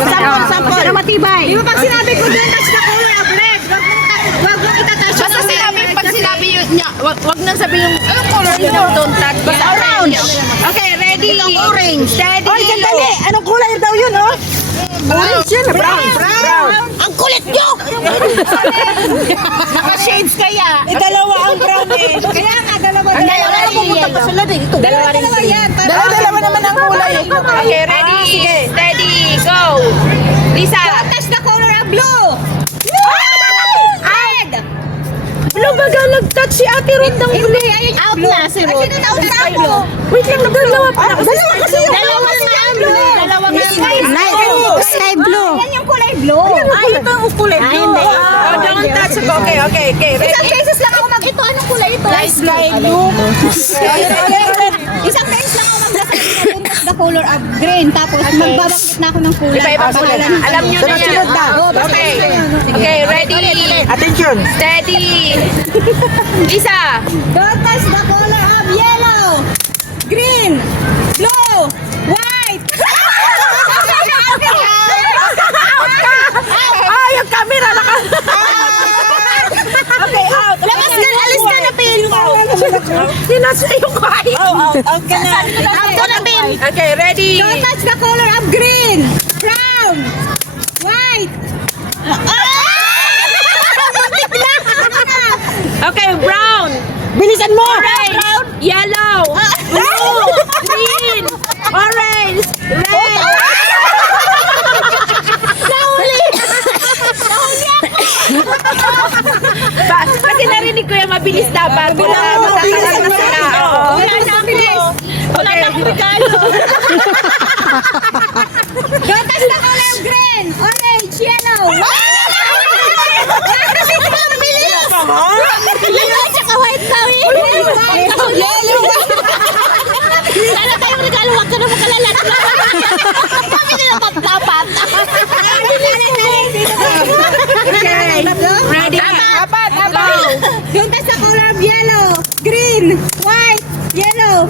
Sample. Pero matibay. Di ba pag sinabi ko don't touch the color of red, wag mo itatouch. Basta sinabi, pag sinabi yun niya, wag nang sabi yung, anong color yun ng don't touch? Basta orange. Okay, ready? Itong orange. Steady. Oy, sandali. Anong kulay daw yun, oh? Orange yan, brown. Ang kulit nyo! Naka-shades kaya. Dalawa ang brown eh. Kaya nga, dalawa. Wala na pumunta pa sila eh. Ito. Dalawa yan. Dalawa naman ang kulay eh. Okay, ready, steady, go. Lisa. Don't touch the color of blue. Red. Blue baga nag-touch si Ate Ruth ng blue. Out na si Ruth. Kasi out na ako. Wait lang, dalawa pa. Dalawa kasi yung Dalawa nga ang blue. Dalawa nga Sky blue. Yan yung kulay blue. Ay, ito ang kulay blue. Oh, don't touch. Okay. Isang beses lang ako mag... Ito, anong kulay ito? Sky blue. Isang beses lang ako mag-dasal don't touch the color of green. Tapos magbabanggit na ako ng kulay. Iba-iba kulay na. Alam nyo na yan. Sunod na. Okay. Okay, ready, Attention. steady. Lisa. Don't touch the color of yellow, green, blue, white. Ay, yung camera naka... Okay, out. Labas ka, alis ka na, Pin. Sinasa yung kahit. Out ka na. Out ka na, Pin. Okay, ready. Don't touch the color of green, brown, white. Okay, brown, Bilisan mo. orange, yellow, blue, green, orange, red. Kasi narinig ko yung mabilis dapat. Wala matakalan na sila. Oo. Wala na, bilis. Wala na akong regalo. Don't touch the color of green, orange, yellow. Yellow tsaka white daw eh. Yellow. Wala tayong regalo, huwag ka na makalalala. Kami na dapat. Okay. Ready? Apat. Don't touch the color of yellow, green, white, yellow.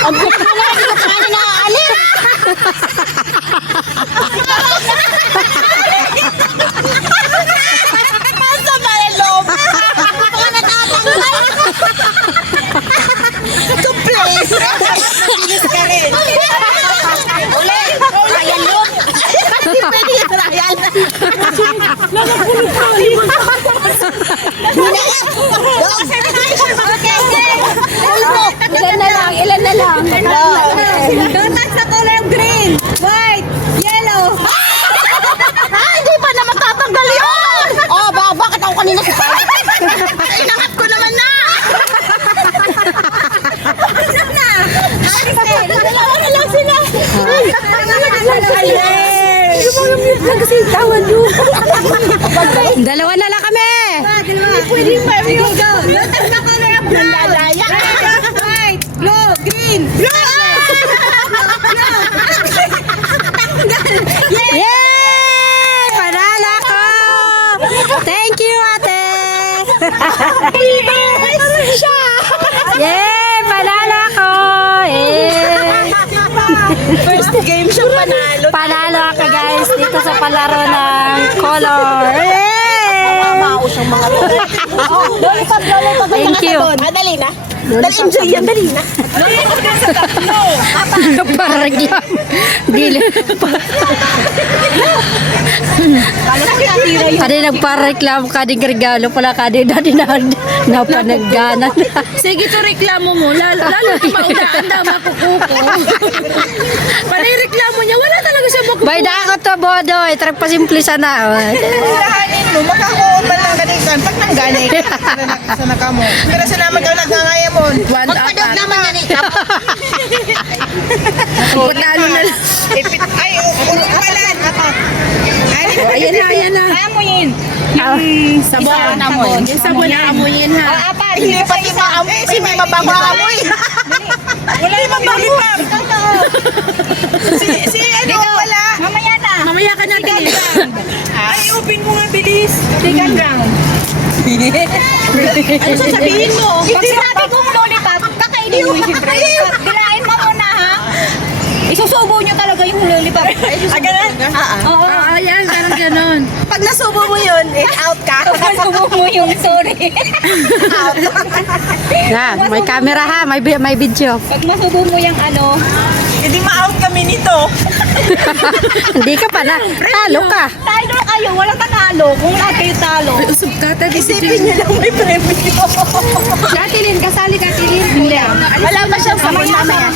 Ang buka na. Ano na aalis? Masa ba yung loob? Baka natatanggal. Complete. Mabilis ka rin. Ulit. Ayan loob. Hindi pwede yung trial. Ilan na lang. Don't touch the color of green, white, yellow. Hindi pa naman tatanggal yun. Oh, bakit ako kanina si Pai? Inangat ko naman na. Ano na? Dalawa na lang sila. Dalawa na lang kami. Pwede ba? Go. Don't touch the color of brown, red, white, blue, green. Yay! Panalo ko! Thank you, ate! Yay! Panalo ko! First game siyang panalo. Panalo ako, guys, dito sa palaro ng color. Yay! Thank you. Dali na. Enjoy yan, dali na. Nagpareglam. Dili. Kadi nagpareglam, kadi regalo pala, kadi dati na napanagganan. Sige, to reklamo mo. Lalo maulaan na makukuko. Panay reklamo niya, wala talaga siya makukuko. Bayda ako to, Bodoy. Trag pasimplisa na. Lahanin mo, makakuon man lang ganikan. Pag nanggani, sa nakamo. Pero sa naman daw nagngangayamon. Magpadog naman na ni Kap. Patalo na lang. Ay, ulo pala. Ayan na. Amoyin. Sabon. Yung sabon na amuyin ha. Apat. Hindi pati maamoy. Si may mabango amoy. Wala yung mabango. Si ano, wala. Mamaya na. Mamaya ka natin. Ay, open mo nga bilis. Tigan lang. Ano sasabihin mo? Pag sinabi kong lollipop, kakainin mo. Dilain mo muna ha. Isusubo nyo talaga yung lollipop. Ganun? Oo, yan, parang ganon. Pag nasubo mo yun, out ka. Subo mo yung sorry. Yan, may camera ha, may video. Pag masubo mo yung ano, Hindi ma-out kami nito. Hindi ka pa na, talo ka. talo kayo, walang nanalo. Kung lahat kayo talo. Usog ka, tadi si Isipin niyo lang may premyo. Katilin, kasali Katilin. Hindi. Wala pa siyang mamaya.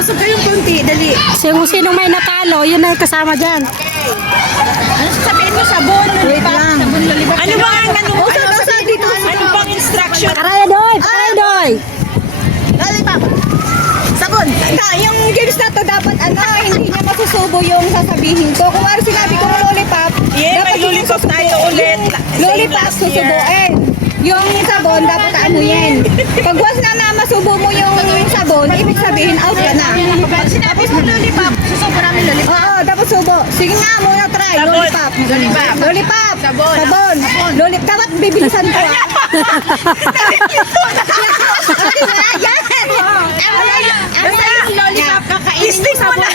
Usog kayong konti, dali. Sinong may natalo, yun na kasama dyan. Ano sasabihin mo? Sabon, lollipop. Sabon, lollipop. Ano ba ang ano bang instruction? Karaya doy, karaya doy. Lollipop. Sabon. Yung games na to dapat hindi niya masusubo yung sasabihin ko. Kung ano sinabi ko lollipop, Yeah, may lollipop tayo ulit. lollipop susubuin. Yung sabon dapat amuyin. Pag once na masubo mo yung sabon, ibig sabihin out ka na. Pag sinabi mo lollipop, susubo namin lollipop. Oo, dapat subo. Sige nga muna try. Sabon. Lollipop. Lollipop. Lollipop. Sabon. Lollipop. Dapat bibilisan ko. Listing mo na.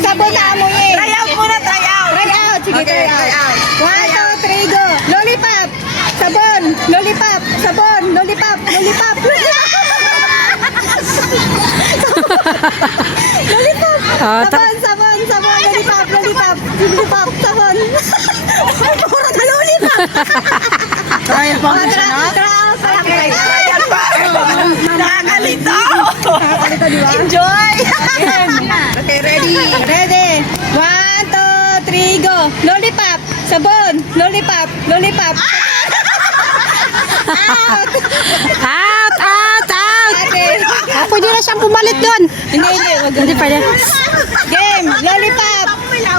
Sabon na amuyin. Try out muna, try out. Try out. Sige, Okay, try try out. out. 1, 2, 3, go. Lollipop. Sabon. Lollipop. Sabon. Lollipop. Lollipop. Lollipop. Ah, Sabon, sabon, sabon. Lollipop, lollipop. Lollipop, sabon. Puro na lollipop. Trial pa mo siya, no? Try out. Trial pa. Nakakalito. Nakakalito, di ba? Enjoy. Okay, ready? Ready. 1, 2, 3, go. Lollipop. Sabon. Lollipop. Lollipop. Out. Out, out, out. Ate. Ah, pwede na siyang pumalit doon. Hindi, wag Hindi pa yan. Game. Lollipop.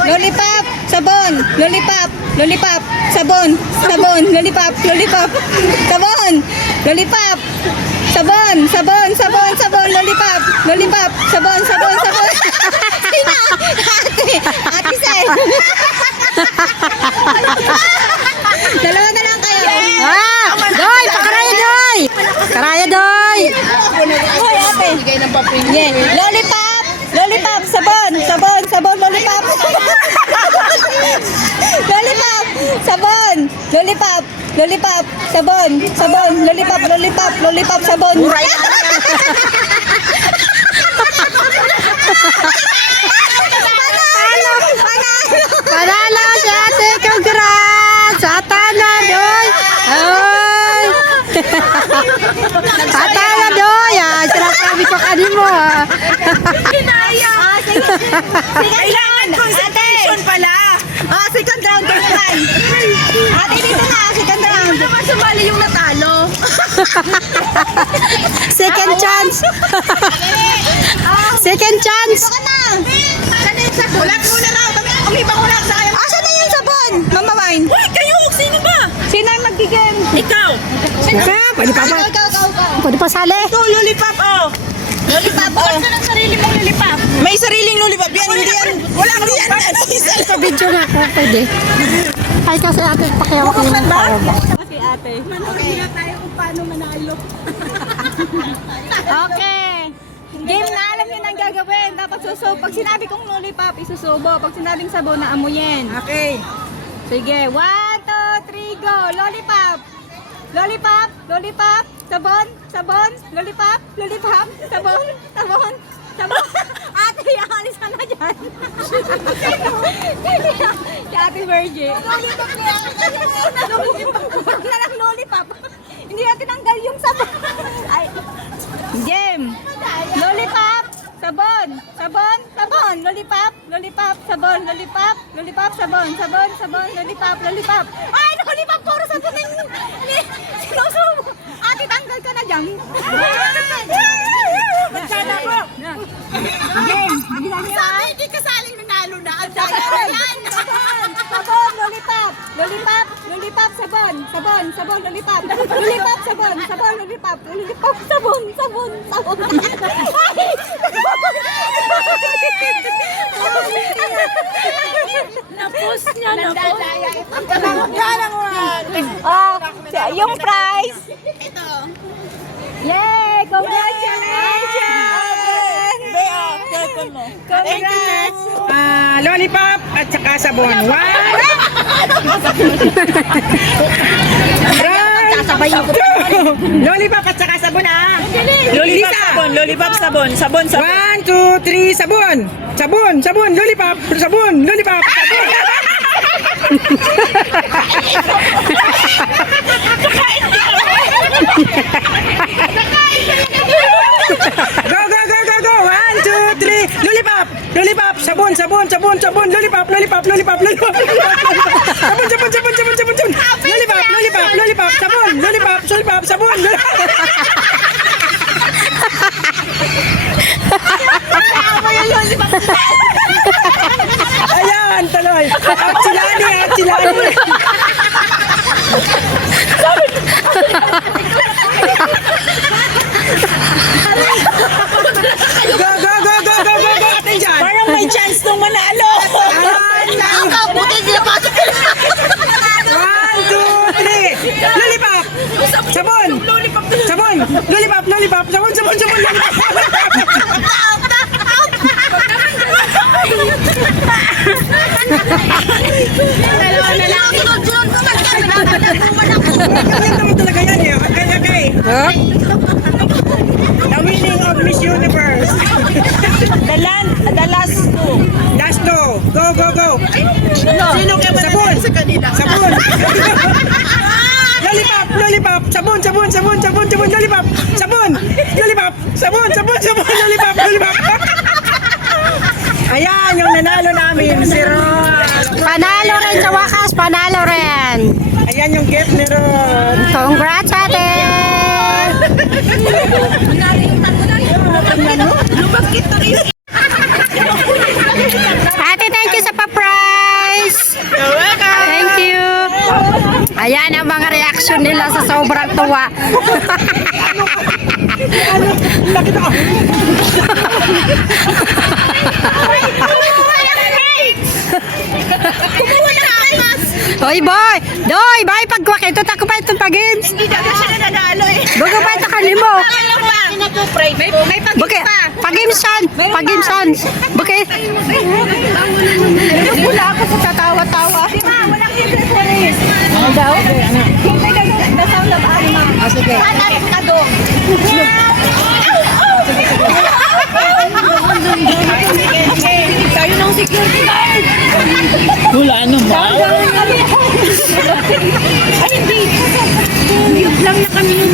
Lollipop. Sabon. Lollipop. Lollipop. Sabon. Sabon. Lollipop. Lollipop. Sabon. Lollipop. Sabon. Sabon. Sabon. Sabon. Lollipop. Lollipop. Sabon. Sabon. Sabon. Sina? Ate. Ate Sen. Dalawa na lang kayo. Ah, doy, pakaraya doy. Karaya doy. Hoy, ate. Yeah. Lollipop. Lollipop. Sabon. Sabon. Sabon. Lollipop. Lollipop. Sabon. Lollipop. Lollipop. Sabon. Sabon. Lollipop. Lollipop. Lollipop. Sabon. Panalo si ate, congrats. Atala doy. Ay. Atala doy. Ah, sinasabi ko kanimo. Ah. Kailangan concentration pala. Second round. Ate, dito na. Second round. Naman sumali yung natalo. Second chance. Second chance. Ito ka na. Ulat muna raw. Umibang ulat sa akin. Asan na yung sabon? Mama Wine. Uy, kayo. Sino ba? Sino yung magiging? Ikaw. Pwede pa ba? Ikaw. Pwede pa sali. Ito, lollipop, oh. Lollipop. Bukas ka ng sarili mong lollipop. May sariling lollipop. Yan, hindi yan. Walang yan. Isa Sa video nga ako, pwede. Ay kasi ate, pakiawak ko yung tao ba? Okay, ate. Okay. Game na alam niyo nang gagawin. Dapat susubo. Pag sinabi kong lollipop, isusubo. Pag sinabing sabon, na amuyin. Okay. Sige. 1, 2, 3, go. Lollipop. Lollipop. Lollipop. Sabon. Sabon. Lollipop. Lollipop. Sabon. Sabon. Sabon. Ate, alis ka na dyan. Si Ate Virgie. Huwag na lang lollipop. Hindi natin tanggal yung sabon. Ay. Game. Lollipop. Sabon. Sabon. Sabon. Lollipop. Lollipop. Sabon. Lollipop. Lollipop. Sabon. Sabon. Sabon. Lollipop. Lollipop. Ay, lollipop. Puro sabon na yun. Sinusubo. Ate, tanggal ka na dyan. Magkana po. Game. Sabi, hindi kasaling nanalo na. Ang sabon. Sabon. Lollipop. Lollipop. Lollipop. Sabon. Sabon. Sabon. Lollipop. Lollipop. Sabon. Sabon. Lollipop. Lollipop. Sabon. Sabon. Sabon. Ay! Napos niya, napos. Oh, yung prize. Ito. Yay! Congratulations! Lollipop at saka sabon. One. Lollipop at saka sabon Lollipop sabon, lollipop sabon, sabon, sabon. 1, 2, 3, sabon. Sabon, sabon, lollipop, sabon, lollipop, sabon. Go, go, go, go, go. 1, 2, 3, lollipop, lollipop, sabon, sabon, sabon, sabon, lollipop, lollipop, lollipop, lollipop. Sabon, sabon, sabon, sabon, sabon, sabon. Lollipop, lollipop, lollipop, sabon, lollipop, lollipop, sabon. Ayan, tuloy. At silani. Go, go, go, go, go, go, go. Atin dyan. Parang may chance nung manalo. 1, 2, 3. Lollipop. Sabon. Sabon. Lollipop, lollipop. Sabon, sabon, sabon. Ganyan naman talaga yan eh. Okay. The winning of Miss Universe. The last two. Last two. Go, go, go. Sino ka ba sabon sa kanila? Sabon. Lollipop, lollipop. Sabon, sabon, sabon, sabon, sabon, lollipop. Sabon. Lollipop. Sabon, sabon, sabon, lollipop, lollipop. Ayan, yung nanalo namin, si Ron. Panalo rin sa wakas, panalo rin. Ayan yung gift ni Ron. Congrats ate! Ate, thank you sa pa-prize! Thank you! Ayan ang mga reaction nila sa sobrang tuwa. Hoy boy! Doy! Boy! Pagkwak ito, tako pa itong pag-games! Hindi daw siya nanalo eh. Bago pa ito kanimo! May pag Bakit? Pag-gamesan! Pag-gamesan! Bakit? wala ako sa tatawa-tawa. Di ba? Walang secretaries. Ano daw? Hindi ka the sound of animal. Sige. Tatas ka doon. Tayo ng security guard. Wala naman. Ay, hindi. Mute lang na kami yung...